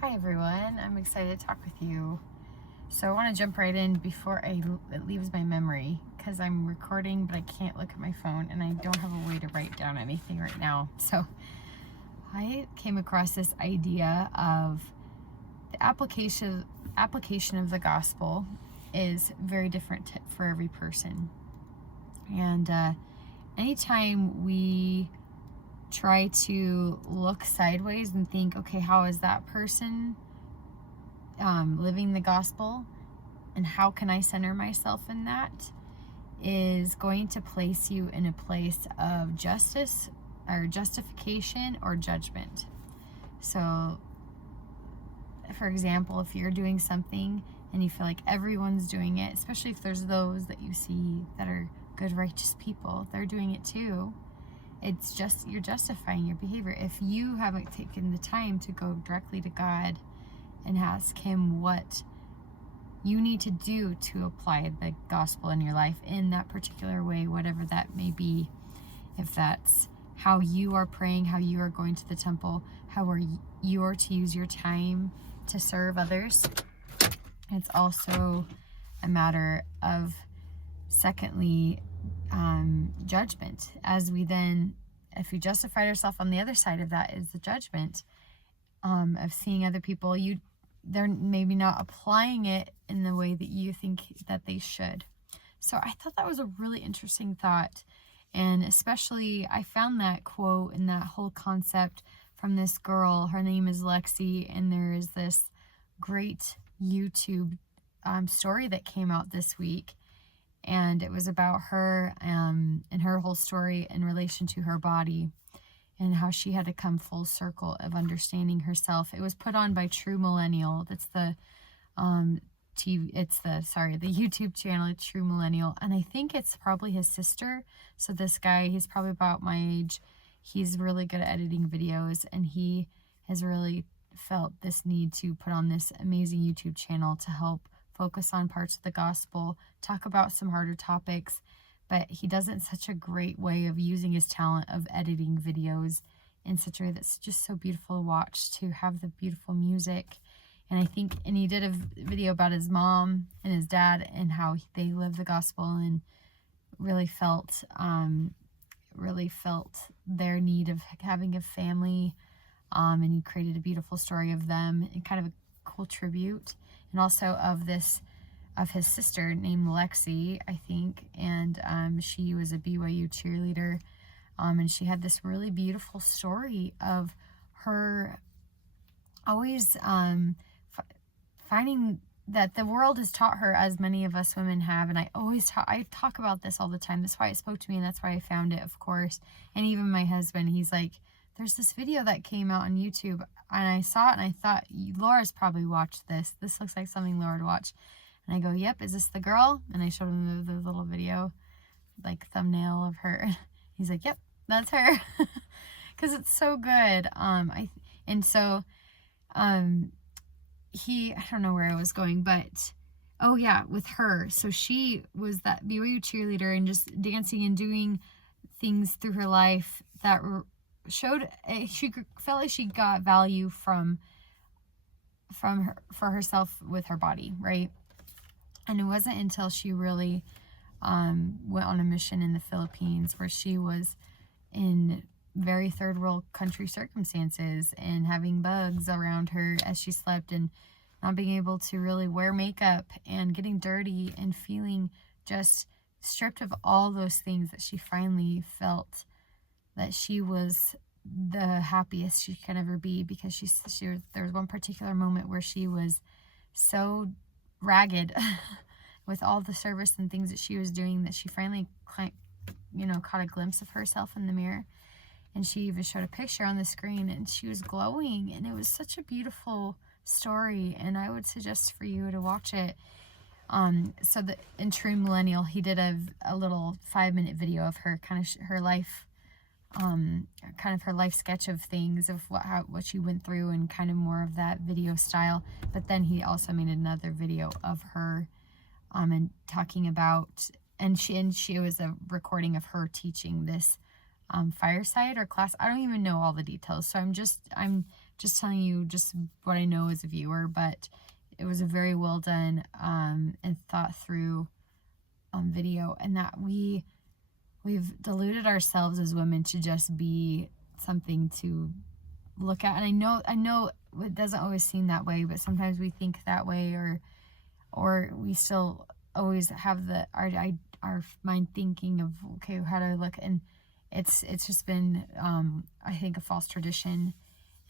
Hi everyone, I'm excited to talk with you. So I want to jump right in before it leaves my memory because I'm recording but I can't look at my phone and I don't have a way to write down anything right now. So I came across this idea of the application of the gospel is very different for every person. And anytime we try to look sideways and think, okay, how is that person living the gospel and how can I center myself in that, is going to place you in a place of justice or justification or judgment. So for example, if you're doing something and you feel like everyone's doing it, especially if there's those that you see that are good, righteous people, they're doing it too. It's just, you're justifying your behavior. If you haven't taken the time to go directly to God and ask Him what you need to do to apply the gospel in your life in that particular way, whatever that may be, if that's how you are praying, how you are going to the temple, how you are to use your time to serve others. It's also a matter of, secondly, judgment. As we then, if we justified ourselves, on the other side of that is the judgment of seeing other people, they're maybe not applying it in the way that you think that they should. So I thought that was a really interesting thought, and especially I found that quote and that whole concept from this girl. Her name is Lexi, and there is this great YouTube story that came out this week. And it was about her and her whole story in relation to her body and how she had to come full circle of understanding herself. It was put on by True Millennial. That's the the YouTube channel, True Millennial. And I think it's probably his sister. So this guy, he's probably about my age. He's really good at editing videos, and he has really felt this need to put on this amazing YouTube channel to help focus on parts of the gospel, talk about some harder topics, but he does it in such a great way of using his talent of editing videos in such a way that's just so beautiful to watch, to have the beautiful music. And he did a video about his mom and his dad and how they live the gospel, and really felt their need of having a family. And he created a beautiful story of them and kind of a cool tribute, and also of his sister named Lexi, I think, and she was a BYU cheerleader, and she had this really beautiful story of her always finding that the world has taught her, as many of us women have, and I talk about this all the time. That's why it spoke to me, and that's why I found it, of course. And even my husband, he's like, there's this video that came out on YouTube, and I saw it, and I thought, Laura's probably watched this. This looks like something Laura would watch. And I go, yep, is this the girl? And I showed him the little video, like thumbnail of her. He's like, yep, that's her. Because it's so good. I don't know where I was going, but oh yeah, with her. So she was that BYU cheerleader and just dancing and doing things through her life that showed she felt like she got value from her for herself with her body, right? And it wasn't until she really went on a mission in the Philippines, where she was in very third world country circumstances and having bugs around her as she slept, and not being able to really wear makeup, and getting dirty and feeling just stripped of all those things, that she finally felt that she was the happiest she could ever be, because there was one particular moment where she was so ragged with all the service and things that she was doing, that she finally caught a glimpse of herself in the mirror, and she even showed a picture on the screen, and she was glowing, and it was such a beautiful story, and I would suggest for you to watch it. So in True Millennial, he did a little 5-minute video of her her life, kind of her life sketch of things, of what she went through, and kind of more of that video style. But then he also made another video of her and talking about, and she was a recording of her teaching this fireside or class. I don't even know all the details, so I'm just telling you just what I know as a viewer, but it was a very well done and thought through video, and that we've deluded ourselves as women to just be something to look at. And I know it doesn't always seem that way, but sometimes we think that way, or we still always have our mind thinking of, okay, how do I look? And it's just been I think a false tradition.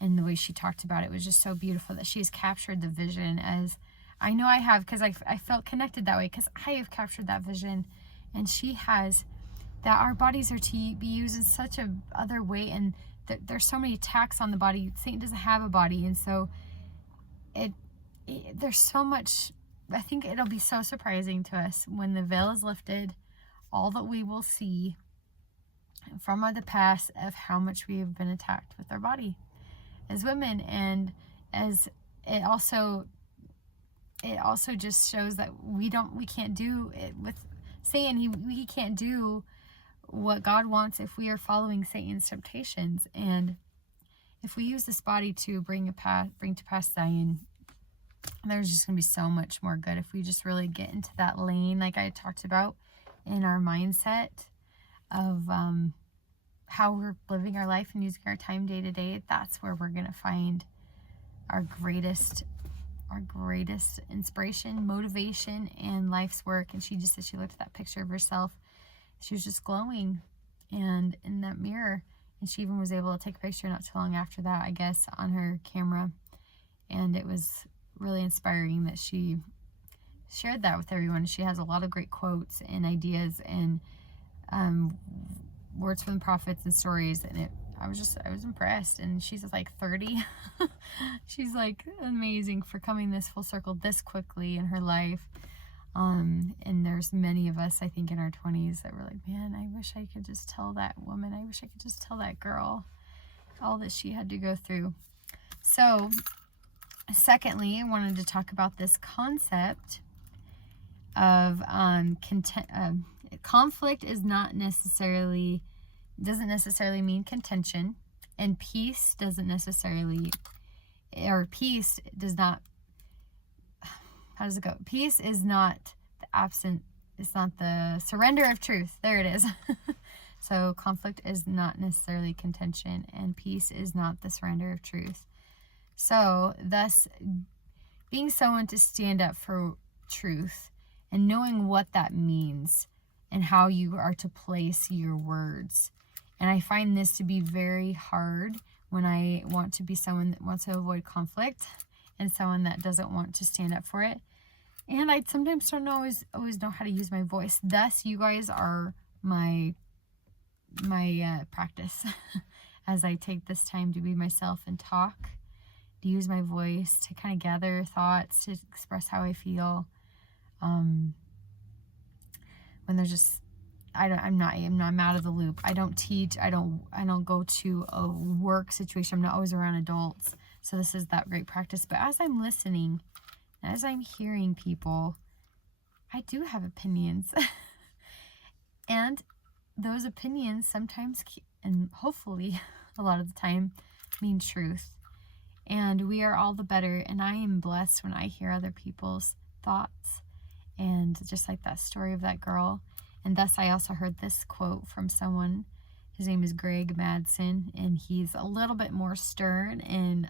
And the way she talked about it was just so beautiful, that she's captured the vision, as I know I have, because I felt connected that way, because I have captured that vision, and she has, that our bodies are to be used in such a other way, and there's so many attacks on the body. Satan doesn't have a body, and so there's so much. I think it'll be so surprising to us when the veil is lifted, all that we will see from the past of how much we have been attacked with our body as women. And as it also just shows that we can't do it with Satan. He can't do what God wants if we are following Satan's temptations. And if we use this body to bring to pass Zion, there's just gonna be so much more good if we just really get into that lane, like I talked about, in our mindset of how we're living our life and using our time day to day. That's where we're gonna find our greatest inspiration, motivation, and life's work. And she just said she looked at that picture of herself, she was just glowing and in that mirror, and she even was able to take a picture not too long after that, I guess, on her camera. And it was really inspiring that she shared that with everyone. She has a lot of great quotes and ideas and words from the prophets and stories, and I was impressed. And she's just like 30. She's like amazing for coming this full circle this quickly in her life. And there's many of us, I think, in our 20s that were like, man, I wish I could just tell that woman, I wish I could just tell that girl all that she had to go through. So secondly, I wanted to talk about this concept of conflict doesn't necessarily mean contention, and peace does not, how does it go? Peace is not it's not the surrender of truth. There it is. So conflict is not necessarily contention, and peace is not the surrender of truth. So thus, being someone to stand up for truth and knowing what that means and how you are to place your words. And I find this to be very hard when I want to be someone that wants to avoid conflict and someone that doesn't want to stand up for it. And I sometimes don't always know how to use my voice. Thus, you guys are my practice as I take this time to be myself and talk, to use my voice to kind of gather thoughts, to express how I feel. When there's just, I'm out of the loop. I don't teach. I don't go to a work situation. I'm not always around adults. So this is that great practice. But as I'm listening, as I'm hearing people, I do have opinions. And those opinions sometimes, and hopefully a lot of the time, mean truth. And we are all the better. And I am blessed when I hear other people's thoughts. And just like that story of that girl. And thus I also heard this quote from someone. His name is Greg Madsen, and he's a little bit more stern and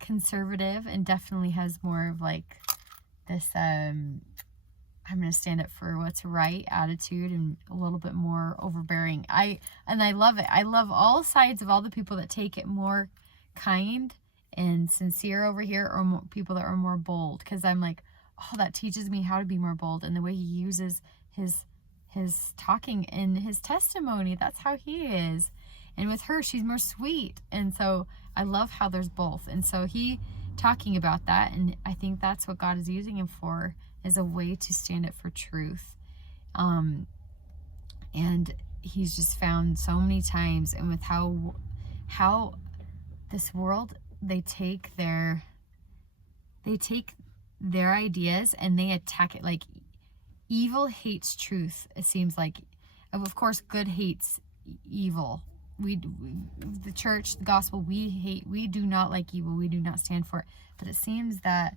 conservative, and definitely has more of like this I'm going to stand up for what's right attitude, and a little bit more overbearing. I love it. I love all sides of all the people that take it more kind and sincere over here, or more people that are more bold, because I'm like, oh, that teaches me how to be more bold. And the way he uses his talking and his testimony, that's how he is. And with her, she's more sweet. And so I love how there's both. And so he talking about that, and I think that's what God is using him for, is a way to stand up for truth. And he's just found so many times, and with how this world, they take their ideas and they attack it. Like, evil hates truth, it seems like. Of course, good hates evil, the church, the gospel, we hate, we do not like evil, we do not stand for it. But it seems that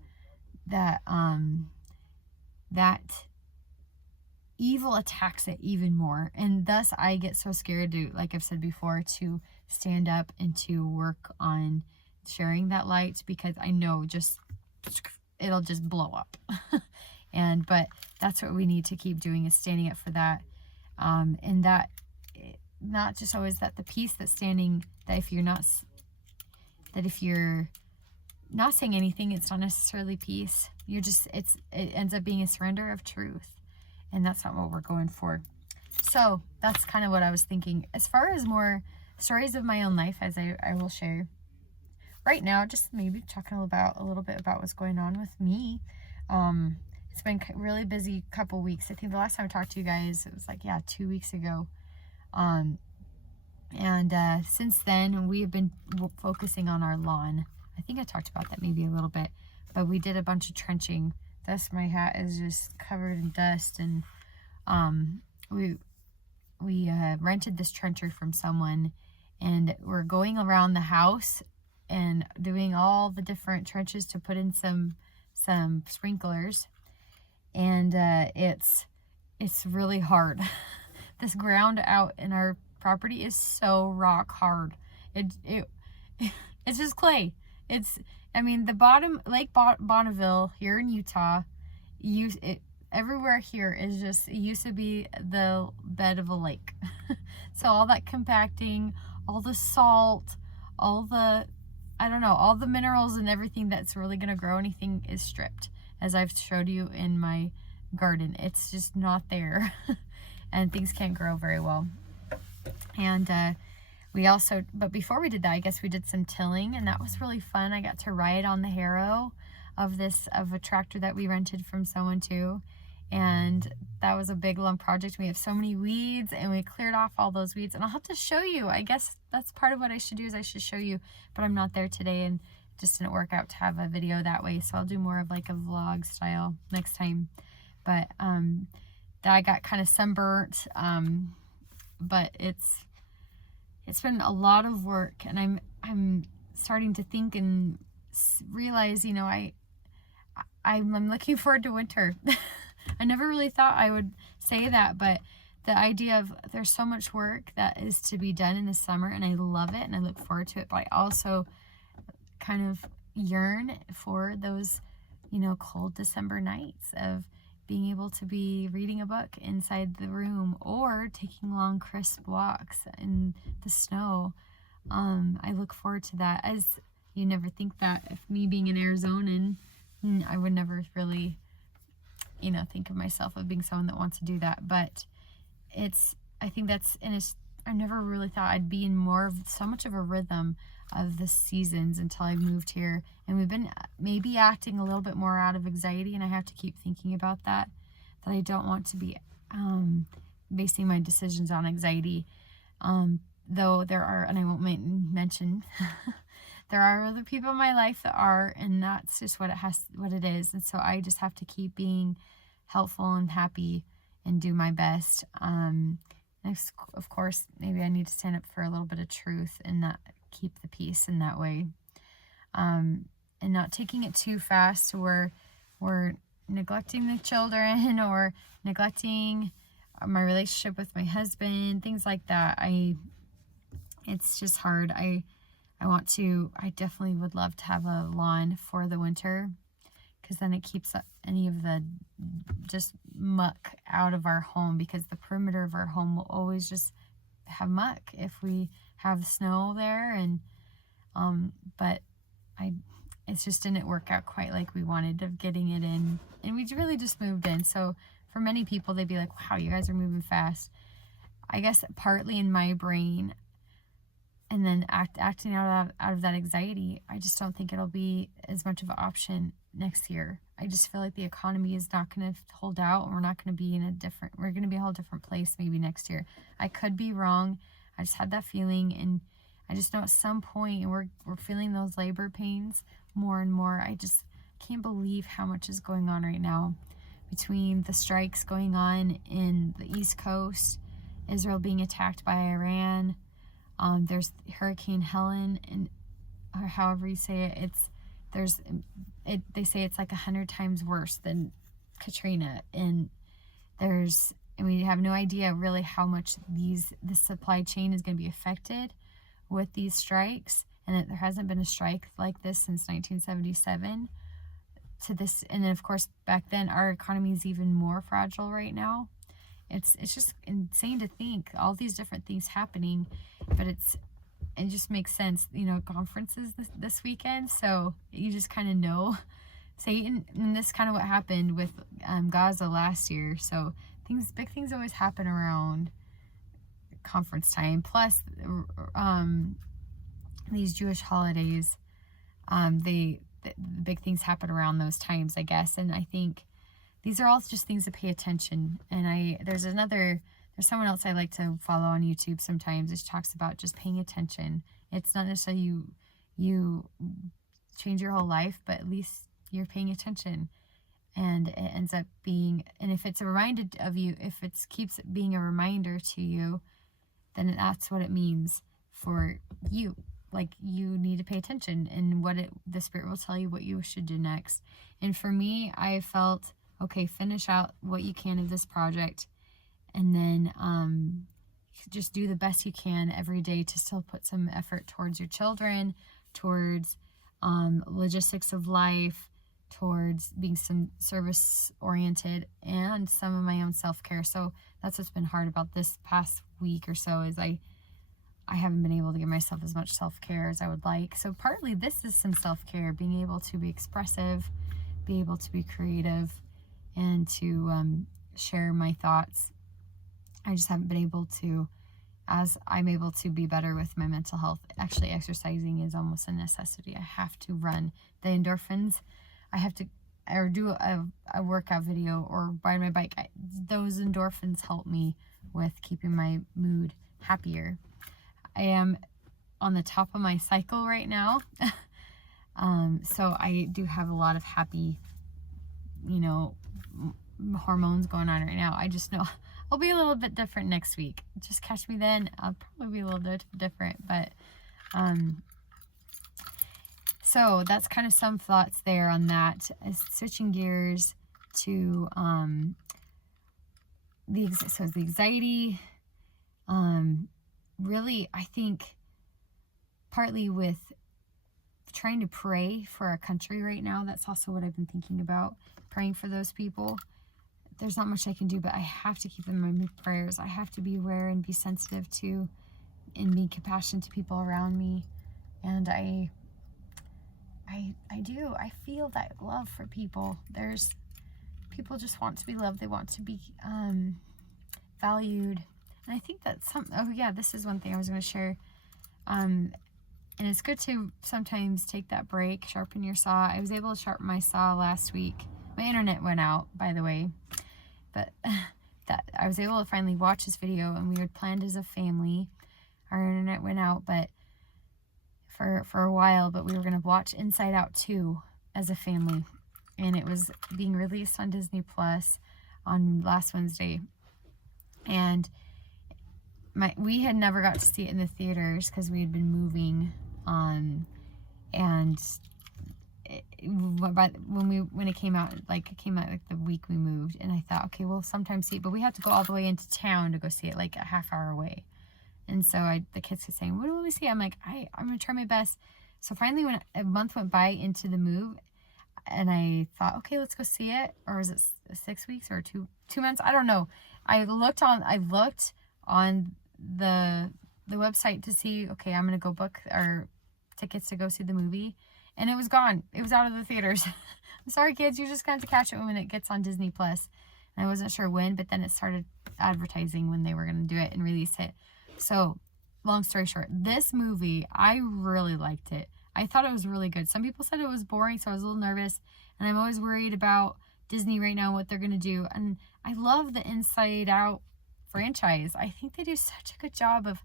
that evil attacks it even more, and thus I get so scared to, like I've said before, to stand up and to work on sharing that light, because I know just it'll just blow up. But that's what we need to keep doing, is standing up for that, and that not just always that the peace that's standing, that if you're not saying anything, it's not necessarily peace. You're just, it ends up being a surrender of truth, and that's not what we're going for. So that's kind of what I was thinking. As far as more stories of my own life, as I will share right now, just maybe talking about a little bit about what's going on with me. It's been a really busy couple weeks. I think the last time I talked to you guys, it was like, 2 weeks ago. Since then, we have been focusing on our lawn. I think I talked about that maybe a little bit, but we did a bunch of trenching. Thus my hat is just covered in dust, and we rented this trencher from someone, and we're going around the house and doing all the different trenches to put in some sprinklers, and it's really hard. This ground out in our property is so rock hard. It's just clay. The bottom, Lake Bonneville here in Utah, everywhere here is just, it used to be the bed of a lake. So all that compacting, all the salt, all the minerals and everything that's really going to grow anything is stripped. As I've showed you in my garden, it's just not there. And things can't grow very well. And but before we did that, I guess we did some tilling, and that was really fun. I got to ride on the harrow of a tractor that we rented from someone too. And that was a big long project. We have so many weeds, and we cleared off all those weeds, and I'll have to show you. I guess that's part of what I should do, is I should show you, but I'm not there today, and it just didn't work out to have a video that way. So I'll do more of like a vlog style next time. But I got kind of sunburnt, but it's been a lot of work, and I'm starting to think and realize, I'm looking forward to winter. I never really thought I would say that, but the idea of there's so much work that is to be done in the summer, and I love it and I look forward to it, but I also kind of yearn for those, cold December nights of being able to be reading a book inside the room, or taking long crisp walks in the snow. I look forward to that. As you never think that, if me being an Arizonan, I would never really, think of myself as being someone that wants to do that. But I think that's, I never really thought I'd be in so much of a rhythm of the seasons until I moved here. And we've been maybe acting a little bit more out of anxiety, and I have to keep thinking about that I don't want to be basing my decisions on anxiety. Though there are, and I won't mention, there are other people in my life that are, and that's just what it is. And so I just have to keep being helpful and happy and do my best. Of course, maybe I need to stand up for a little bit of truth and not keep the peace in that way. And not taking it too fast where we're neglecting the children or neglecting my relationship with my husband, things like that. It's just hard. I definitely would love to have a lawn for the winter, because then it keeps any of the just muck out of our home, because the perimeter of our home will always just have muck if we have snow there. And but it just didn't work out quite like we wanted of getting it in, and we really just moved in. So for many people, they'd be like, wow, you guys are moving fast. I guess partly in my brain, and then acting out of that anxiety, I just don't think it'll be as much of an option next year. I just feel like the economy is not going to hold out, and we're not going to be we're going to be a whole different place maybe next year. I could be wrong. I just had that feeling, and I just know at some point we're feeling those labor pains more and more. I just can't believe how much is going on right now, between the strikes going on in the East Coast, Israel being attacked by Iran, There's Hurricane Helen, and or however you say it. They say it's like 100 times worse than Katrina, and we have no idea really how much the supply chain is going to be affected with these strikes, and that there hasn't been a strike like this since 1977 to this. And then of course back then our economy is even more fragile right now. It's just insane to think all these different things happening, but it just makes sense, conferences this weekend, so you just kind of know Satan, and this kind of what happened with Gaza last year. So big things always happen around conference time. Plus, these Jewish holidays, the big things happen around those times, I guess. And I think these are all just things to pay attention. And there's someone else I like to follow on YouTube sometimes. It talks about just paying attention. It's not necessarily you change your whole life, but at least you're paying attention. And it ends up being, and if it's a reminder of you, if it keeps being a reminder to you, then that's what it means for you. Like, you need to pay attention, and the Spirit will tell you what you should do next. And for me, I felt, okay, finish out what you can of this project, and then just do the best you can every day to still put some effort towards your children, towards logistics of life, towards being some service oriented, and some of my own self-care. So that's what's been hard about this past week or so, is I haven't been able to give myself as much self-care as I would like. So partly this is some self-care, being able to be expressive, be able to be creative, and to share my thoughts. I just haven't been able to, as I'm able to be better with my mental health. Actually, exercising is almost a necessity. I have to run. The endorphins, I have to, or do a workout video or ride my bike. Those endorphins help me with keeping my mood happier. I am on the top of my cycle right now. So I do have a lot of happy, hormones going on right now. I just know I'll be a little bit different next week. Just catch me then. I'll probably be a little bit different, but so that's kind of some thoughts there on that. Switching gears to the anxiety. Really, I think partly with trying to pray for our country right now. That's also what I've been thinking about, praying for those people. There's not much I can do, but I have to keep them in my prayers. I have to be aware and be sensitive to, and be compassionate to people around me. And I do. I feel that love for people. People just want to be loved. They want to be valued. And I think that this is one thing I was going to share. And it's good to sometimes take that break, sharpen your saw. I was able to sharpen my saw last week. My internet went out, by the way. But that I was able to finally watch this video, and we had planned as a family. Our internet went out, but for a while, but we were going to watch Inside Out 2 as a family. And it was being released on Disney Plus on last Wednesday. And we had never got to see it in the theaters because we had been moving, and when it came out like the week we moved, and I thought, okay, we'll sometime see it, but we had to go all the way into town to go see it, like a half hour away. And so the kids were saying, what will we see? I'm like, I'm gonna try my best. So finally, when a month went by into the move, and I thought, okay, let's go see it. Or was it 6 weeks or 2 months? I don't know. I looked on the website to see, okay, I'm gonna go book our tickets to go see the movie, and it was gone. It was out of the theaters. I'm sorry, kids, you're just gonna have to catch it when it gets on Disney Plus. And I wasn't sure when, but then it started advertising when they were gonna do it and release it. So, long story short, this movie, I really liked it. I thought it was really good. Some people said it was boring, so I was a little nervous, and I'm always worried about Disney right now, what they're gonna do. And I love the Inside Out franchise. I think they do such a good job of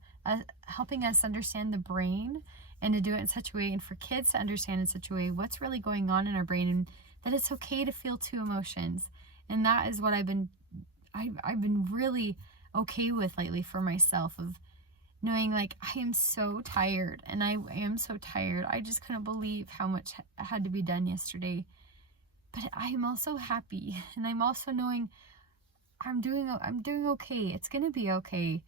helping us understand the brain, and to do it in such a way, and for kids to understand in such a way what's really going on in our brain, and that it's okay to feel two emotions. And that is what I've been really okay with lately for myself, of knowing like I am so tired, and I am so tired. I just couldn't believe how much had to be done yesterday. But I am also happy, and I'm also knowing I'm doing okay. It's going to be okay.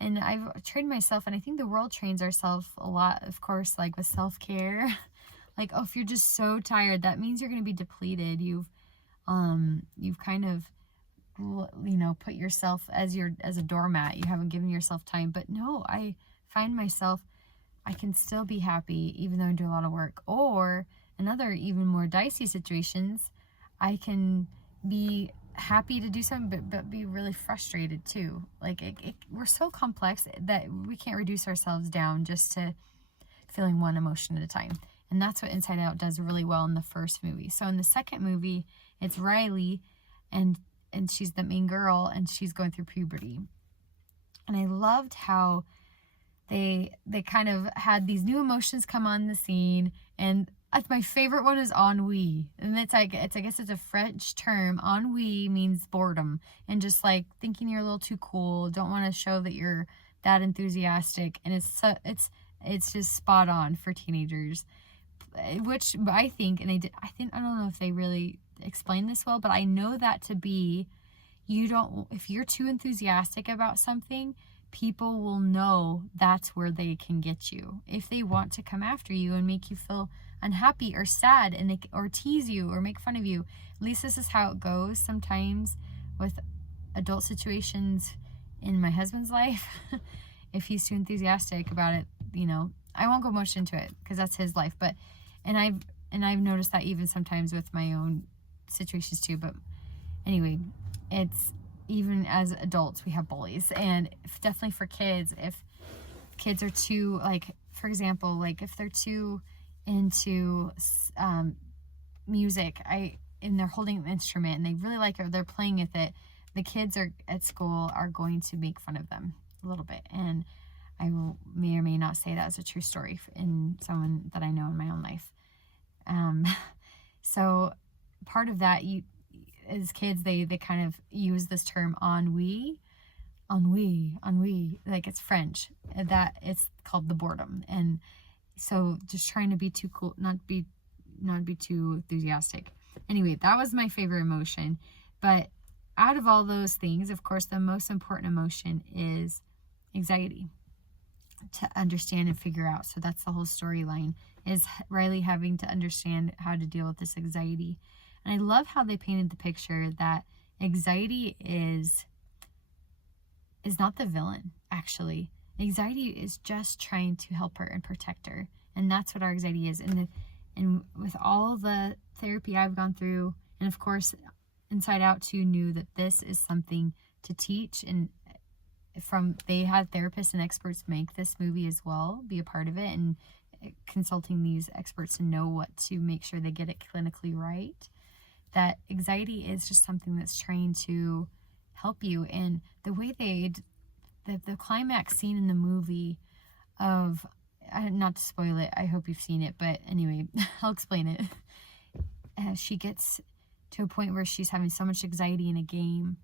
And I've trained myself, and I think the world trains ourselves a lot, of course, like with self-care. Like, oh, if you're just so tired, that means you're going to be depleted. You've kind of, put yourself as a doormat. You haven't given yourself time. But no, I find myself, I can still be happy even though I do a lot of work. Or another even more dicey situations, I can be happy to do something but be really frustrated too. Like we're so complex that we can't reduce ourselves down just to feeling one emotion at a time. And that's what Inside Out does really well in the first movie. So in the second movie, it's Riley, and she's the main girl, and she's going through puberty. And I loved how they kind of had these new emotions come on the scene. And my favorite one is ennui. And I guess it's a French term. Ennui means boredom, and just like thinking you're a little too cool, don't want to show that you're that enthusiastic. And it's just spot on for teenagers, which I think, and I don't know if they really explain this well, but I know that to be, if you're too enthusiastic about something, people will know that's where they can get you. If they want to come after you and make you feel unhappy or sad, or tease you or make fun of you, at least this is how it goes sometimes with adult situations in my husband's life. If he's too enthusiastic about it, I won't go much into it because that's his life, but I've noticed that even sometimes with my own situations too. But anyway, it's even as adults we have bullies, and definitely for kids, if kids are too, like, for example, like if they're too into music, and they're holding an instrument and they really like it, or they're playing with it, the kids at school are going to make fun of them a little bit. And I may or may not say that as a true story in someone that I know in my own life. So part of that, as kids, they kind of use this term ennui, like it's French, that it's called the boredom. And so just trying to be too cool, not be too enthusiastic. Anyway, that was my favorite emotion. But out of all those things, of course, the most important emotion is anxiety to understand and figure out. So that's the whole storyline, is Riley having to understand how to deal with this anxiety. And I love how they painted the picture that anxiety is not the villain, actually. Anxiety is just trying to help her and protect her. And that's what our anxiety is. And with all the therapy I've gone through, and of course, Inside Out 2 knew that this is something to teach, and they had therapists and experts make this movie as well, be a part of it, and consulting these experts to know what to make sure they get it clinically right. That anxiety is just something that's trained to help you. And the way the climax scene in the movie of, not to spoil it, I hope you've seen it, but anyway, I'll explain it. She gets to a point where she's having so much anxiety in a game,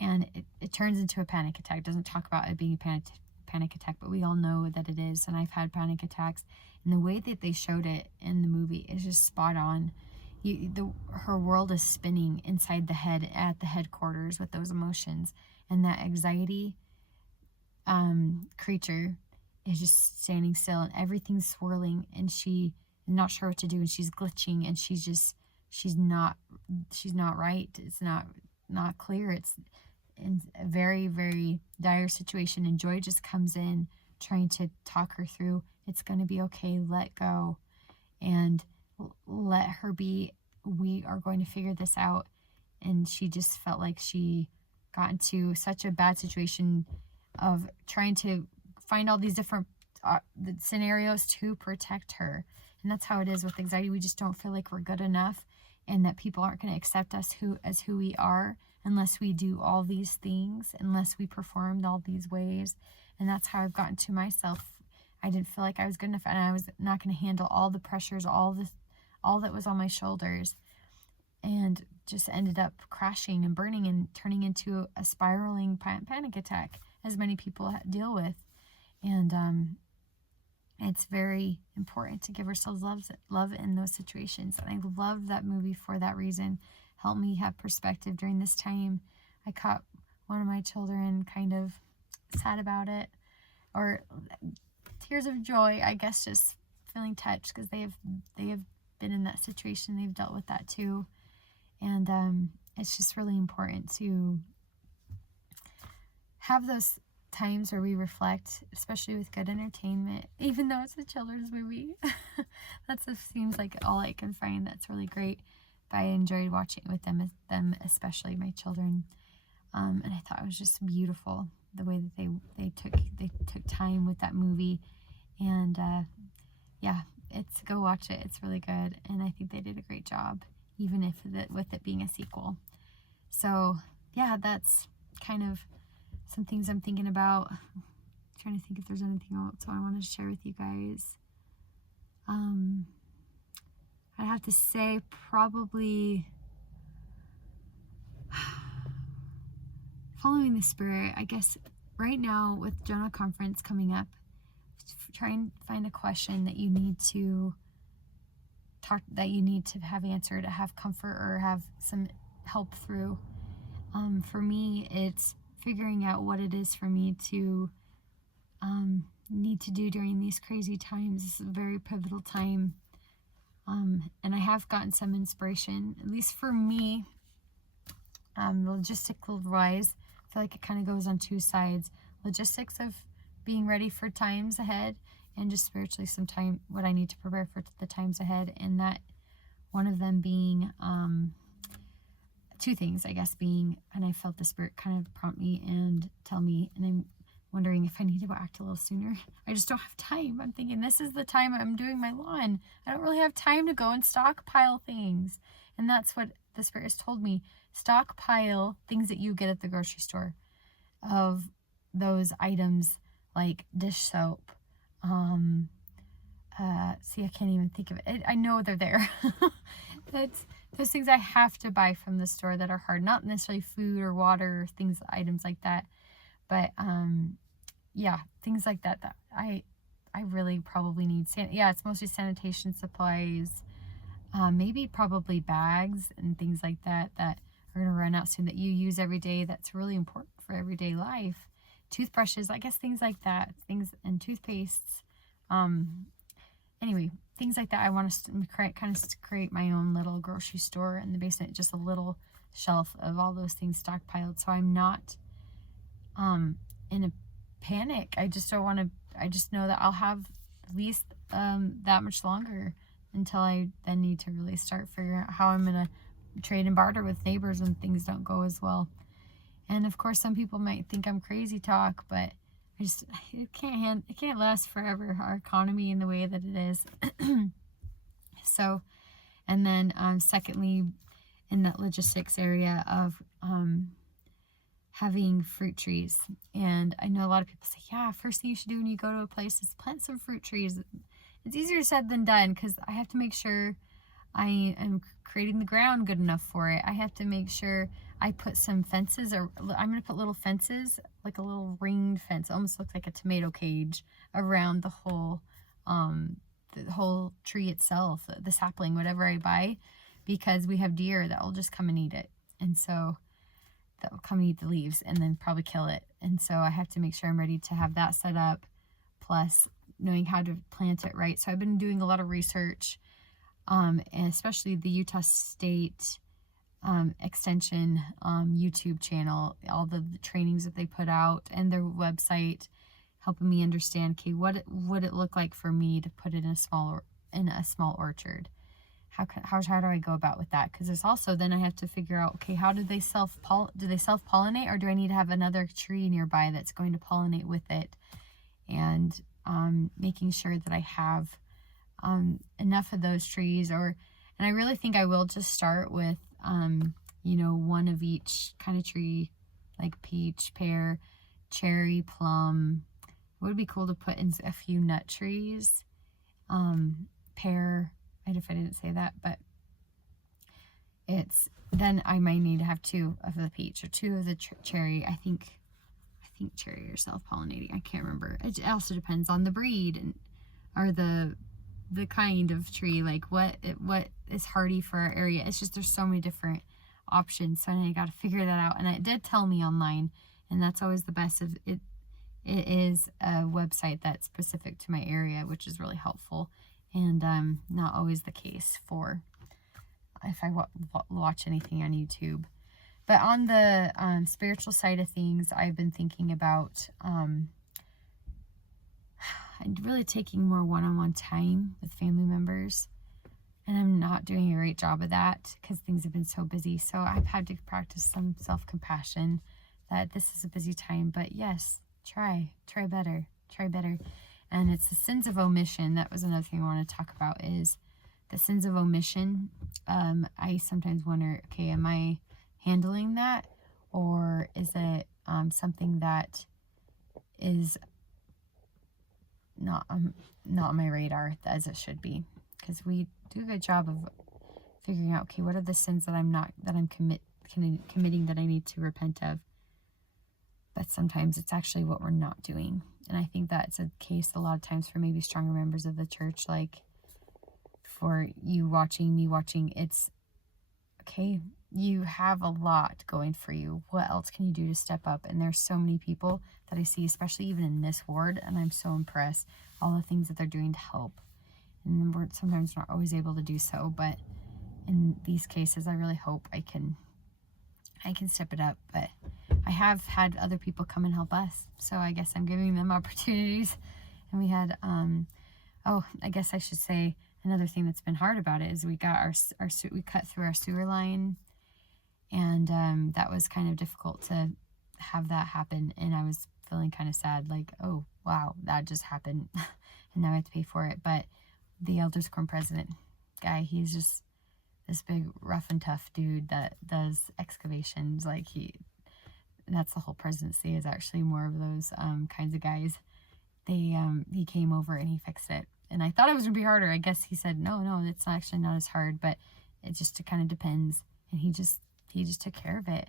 and it turns into a panic attack. It doesn't talk about it being a panic attack, but we all know that it is, and I've had panic attacks. And the way that they showed it in the movie is just spot on. Her world is spinning inside the head at the headquarters with those emotions, and that anxiety creature is just standing still, and everything's swirling, and she is not sure what to do, and she's glitching, and she's not right. It's not clear. It's in a very, very dire situation, and Joy just comes in trying to talk her through. It's going to be okay. Let go and let her be. We are going to figure this out. And she just felt like she got into such a bad situation of trying to find all these different scenarios to protect her. And that's how it is with anxiety. We just don't feel like we're good enough, and that people aren't going to accept us as who we are unless we do all these things, unless we performed all these ways. And that's how I've gotten to myself. I didn't feel like I was good enough, and I was not going to handle all the pressures, all that was on my shoulders, and just ended up crashing and burning and turning into a spiraling panic attack, as many people deal with. And it's very important to give ourselves love in those situations. And I love that movie for that reason. Helped me have perspective during this time. I caught one of my children kind of sad about it, or tears of joy, I guess, just feeling touched because they have been in that situation. They've dealt with that too. And it's just really important to have those times where we reflect, especially with good entertainment, even though it's a children's movie. That seems like all I can find that's really great. But I enjoyed watching it with them, especially my children. And I thought it was just beautiful the way that they took time with that movie. And yeah, go watch it. It's really good, and I think they did a great job, even if with it being a sequel. So yeah, that's kind of some things I'm thinking about. I'm trying to think if there's anything else I wanted to share with you guys. I have to say probably following the Spirit. I guess right now with Jonah Conference coming up, try and find a question that you need to have answered, to have comfort or have some help through. For me, it's figuring out what it is for me to need to do during these crazy times. This is a very pivotal time. And I have gotten some inspiration, at least for me, logistical wise. I feel like it kind of goes on two sides. Logistics of being ready for times ahead, and just spiritually what I need to prepare for the times ahead. And that one of them being two things, I guess, being, and I felt the Spirit kind of prompt me and tell me, and I'm wondering if I need to act a little sooner. I just don't have time. I'm thinking this is the time I'm doing my lawn. I don't really have time to go and stockpile things. And that's what the Spirit has told me. Stockpile things that you get at the grocery store, of those items like dish soap. See, I can't even think of it. I know they're there. It's those things I have to buy from the store that are hard, not necessarily food or water or items like that, but yeah, things like that I really probably need. It's mostly sanitation supplies, maybe probably bags and things like that are going to run out soon, that you use every day. That's really important for everyday life. Toothbrushes, I guess, things like that, and toothpastes. Anyway, things like that. I want to create my own little grocery store in the basement, just a little shelf of all those things stockpiled, so I'm not in a panic. I just don't want to. I just know that I'll have at least that much longer until I then need to really start figuring out how I'm gonna trade and barter with neighbors when things don't go as well. And of course, some people might think I'm crazy talk, but it can't last forever, our economy in the way that it is. So, and then secondly, in that logistics area of having fruit trees. And I know a lot of people say, yeah, first thing you should do when you go to a place is plant some fruit trees. It's easier said than done, because I have to make sure I am creating the ground good enough for it. I have to make sure I put some fences, or I'm going to put little fences, like a little ringed fence, almost looks like a tomato cage, around the whole tree itself, the sapling, whatever I buy, because we have deer that will just come and eat it. And so that will come and eat the leaves and then probably kill it. And so I have to make sure I'm ready to have that set up, plus knowing how to plant it right. So I've been doing a lot of research, and especially the Utah State Extension YouTube channel, all the trainings that they put out, and their website, helping me understand, okay, what would it look like for me to put it in a small orchard? How do I go about with that? Because there's also, then I have to figure out, okay, how do they self-pollinate, or do I need to have another tree nearby that's going to pollinate with it? And making sure that I have enough of those trees, and I really think I will just start with one of each kind of tree, like peach, pear, cherry, plum. It would be cool to put in a few nut trees, pear. If I didn't say that, but then I might need to have 2 of the peach or 2 of the cherry. I think think cherry or self-pollinating. I can't remember. It also depends on the breed and or the kind of tree, like what is hardy for our area. It's just there's so many different options, so I got to figure that out. And it did tell me online, and that's always the best of it. It is a website that's specific to my area, which is really helpful, and not always the case for if I watch anything on YouTube. But on the spiritual side of things, I've been thinking about really taking more one-on-one time with family members. And I'm not doing a great job of that because things have been so busy. So I've had to practice some self-compassion that this is a busy time. But yes, try better. And it's the sins of omission. That was another thing I want to talk about, is the sins of omission. I sometimes wonder, okay, am I handling that, or is it something that is not on my radar as it should be? Because we do a good job of figuring out, okay, what are the sins that I'm committing that I need to repent of? But sometimes it's actually what we're not doing, and I think that's a case a lot of times for maybe stronger members of the church, like for you watching, me watching. It's okay, you have a lot going for you. What else can you do to step up? And there's so many people that I see, especially even in this ward, and I'm so impressed all the things that they're doing to help. And we're sometimes not always able to do so, but in these cases I really hope I can step it up. But I have had other people come and help us, so I guess I'm giving them opportunities. And we had oh, I guess I should say another thing that's been hard about it is we got we cut through our sewer line, and that was kind of difficult to have that happen. And I was feeling kind of sad, like, oh wow, that just happened and now I have to pay for it. But the Elders Quorum president guy, he's just this big rough and tough dude that does excavations. Like that's the whole presidency, is actually more of those kinds of guys. He came over and he fixed it. And I thought it was going to be harder. I guess he said, no, it's actually not as hard, but it just kind of depends. And he just took care of it.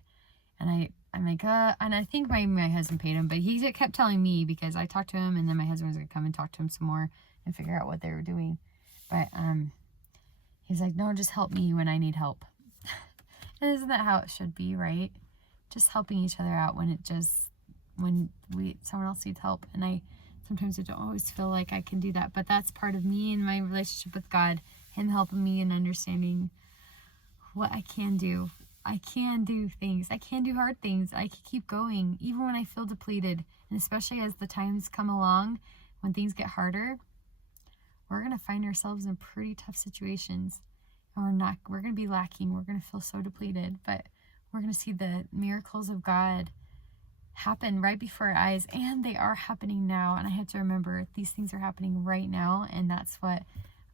And I'm like, and I think my husband paid him, but he kept telling me, because I talked to him and then my husband was going to come and talk to him some more and figure out what they were doing. But he's like, no, just help me when I need help. And isn't that how it should be, right? Just helping each other out when someone else needs help. And sometimes I don't always feel like I can do that, but that's part of me and my relationship with God, him helping me and understanding what I can do. I can do things. I can do hard things. I can keep going, even when I feel depleted. And especially as the times come along, when things get harder, we're going to find ourselves in pretty tough situations. And we're going to be lacking. We're going to feel so depleted, but we're going to see the miracles of God happen right before our eyes, and they are happening now. And I had to remember these things are happening right now, and that's what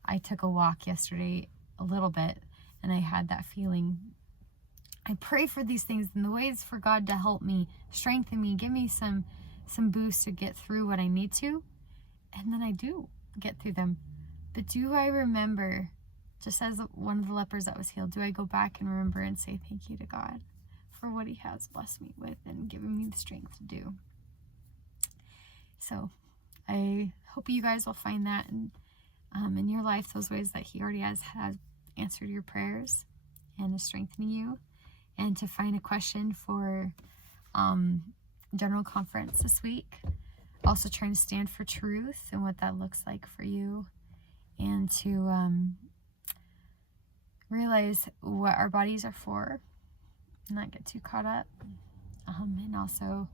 I took a walk yesterday a little bit, and I had that feeling. I pray for these things in the ways for God to help me, strengthen me, give me some boost to get through what I need to, and then I do get through them. But do I remember, just as one of the lepers that was healed, do I go back and remember and say thank you to God for what he has blessed me with and given me the strength to do? So I hope you guys will find that in your life, those ways that he already has answered your prayers and is strengthening you. And to find a question for General Conference this week. Also trying to stand for truth and what that looks like for you. And to realize what our bodies are for. Not get too caught up, and also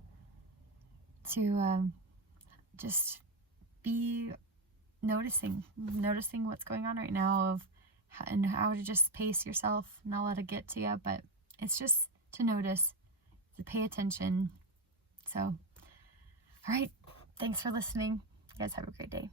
to just be noticing what's going on right now, and how to just pace yourself, not let it get to you, but it's just to notice, to pay attention. So, all right, thanks for listening. You guys have a great day.